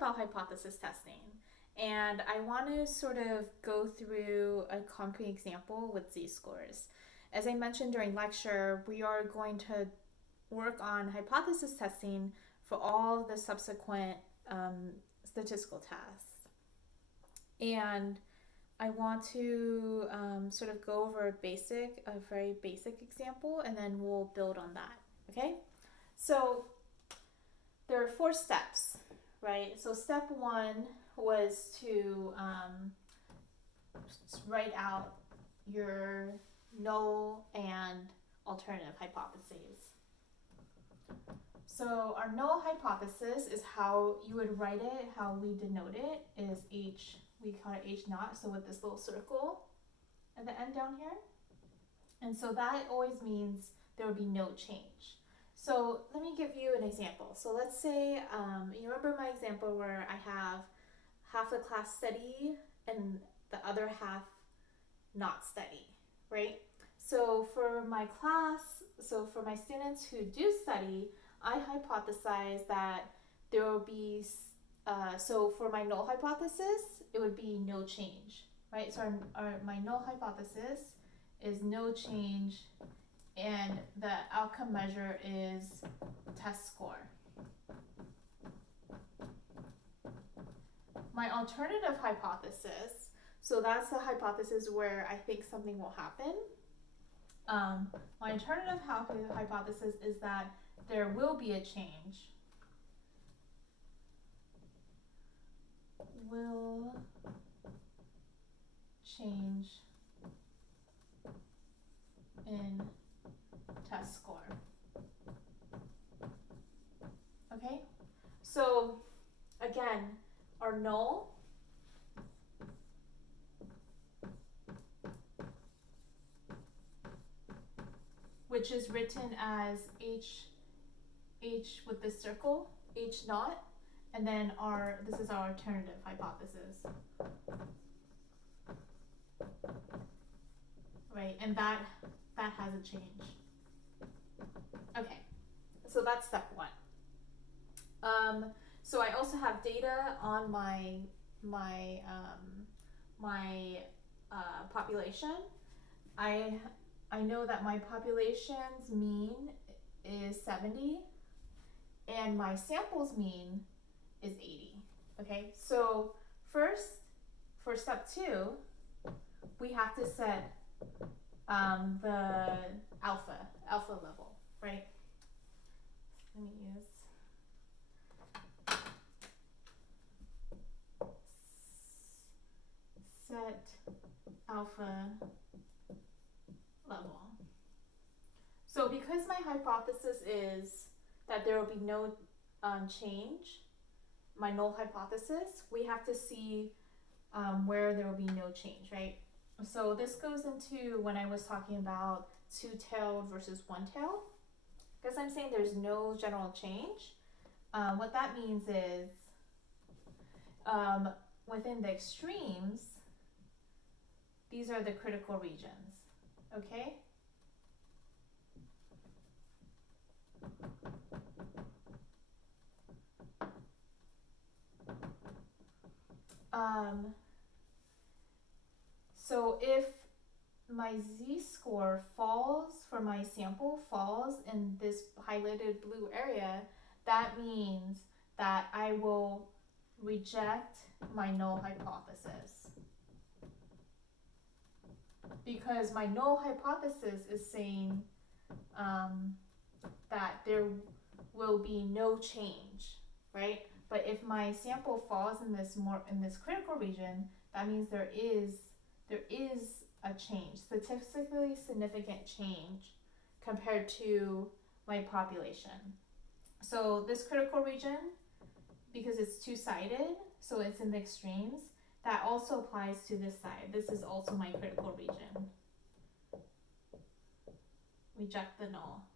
about hypothesis testing, and I want to sort of go through a concrete example with z-scores. As I mentioned during lecture, we are going to work on hypothesis testing for all the subsequent statistical tests. And I want to sort of go over a very basic example, and then we'll build on that, okay? So there are 4 steps, right? So step 1 was to write out your null and alternative hypotheses. So our null hypothesis is how you would write it, how we denote it is H, we call it H naught, so with this little circle at the end down here. And so that always means there will be no change. So let me give you an example. So let's say, you remember my example where I have half the class study and the other half not study, right? So for my class, so for my students who do study, I hypothesize that there will be, so for my null hypothesis, it would be no change, right? So my null hypothesis is no change, and the outcome measure is test score. My alternative hypothesis, so that's the hypothesis where I think something will happen. My alternative hypothesis is that there will be a change. Will change in test score. Okay? So again, our null which is written as H with this circle, H naught, and then this is our alternative hypothesis. Right, and that hasn't changed. Okay, so that's step 1. So I also have data on my population. I know that my population's mean is 70 and my sample's mean is 80. Okay, so first, for step 2, we have to set the alpha level, right? Let me use set alpha level. So because my hypothesis is that there will be no change, my null hypothesis, we have to see where there will be no change, right? So this goes into when I was talking about two-tailed versus one-tailed. Because I'm saying there's no general change, what that means is within the extremes, these are the critical regions, okay? So if my z-score falls, for my sample falls in this highlighted blue area, that means that I will reject my null hypothesis. Because my null hypothesis is saying that there will be no change, right? But if my sample falls in this critical region, that means there is a change, statistically significant change compared to my population. So this critical region, because it's two-sided, so it's in the extremes, that also applies to this side. This is also my critical region. Reject the null.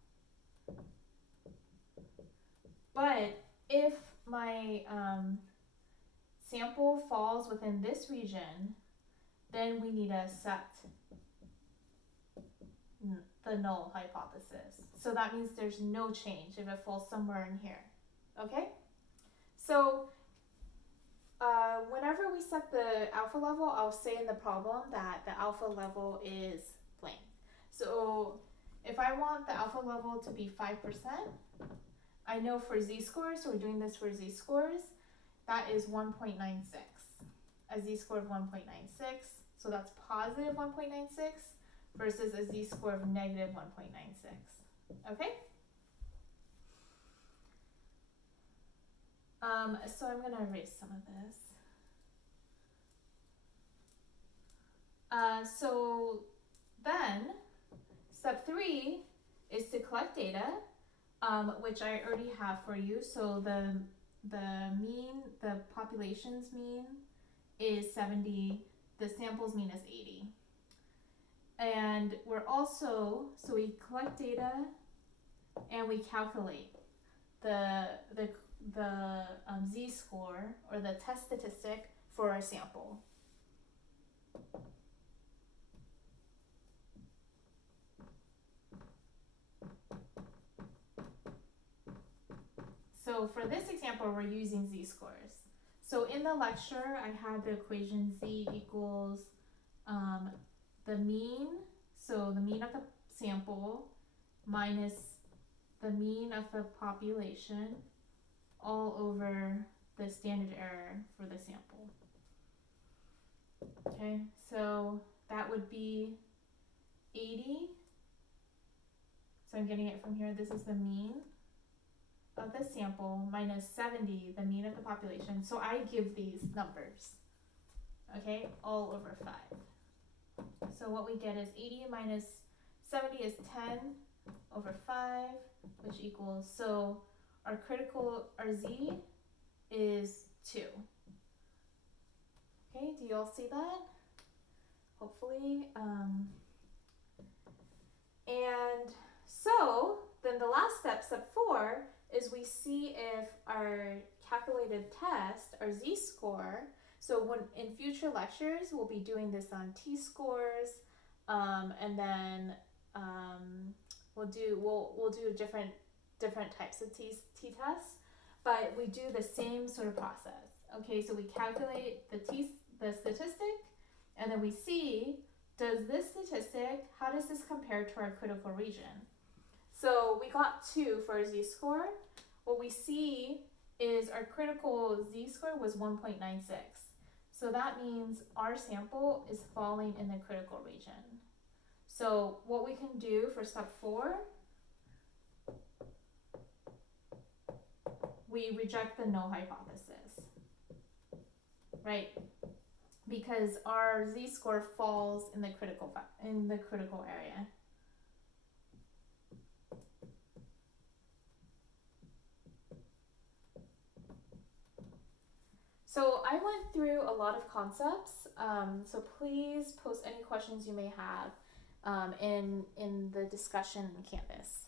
But if my sample falls within this region, then we need to accept the null hypothesis. So that means there's no change if it falls somewhere in here. Okay? So set the alpha level, I'll say in the problem that the alpha level is blank. So if I want the alpha level to be 5%, I know for z-scores, so we're doing this for z-scores, that is 1.96. A z-score of 1.96, so that's positive 1.96 versus a z-score of negative 1.96. Okay? So I'm gonna erase some of this. So then, step 3 is to collect data, which I already have for you. So the mean, the population's mean is 70, the sample's mean is 80. And we're also, so we collect data and we calculate the z-score or the test statistic for our sample. So for this example, we're using z-scores. So in the lecture, I had the equation z equals the mean, so the mean of the sample minus the mean of the population all over the standard error for the sample. Okay, so that would be 80. So I'm getting it from here. This is the mean of the sample minus 70, the mean of the population. So I give these numbers, okay, all over 5. So what we get is 80 minus 70 is 10 over 5, which equals, so our z is 2. Okay, do you all see that? Hopefully. And so then the last step, step 4, is we see if our calculated test, our z-score, so when in future lectures we'll be doing this on t-scores, and then we'll do different types of t-tests, but we do the same sort of process. Okay, so we calculate the statistic, and then we see, does this statistic, how does this compare to our critical region? So we got 2 for our z-score. What we see is our critical z-score was 1.96. So that means our sample is falling in the critical region. So what we can do for step 4, we reject the null hypothesis, right? Because our z-score falls in the critical area. So I went through a lot of concepts, so please post any questions you may have in the discussion in Canvas.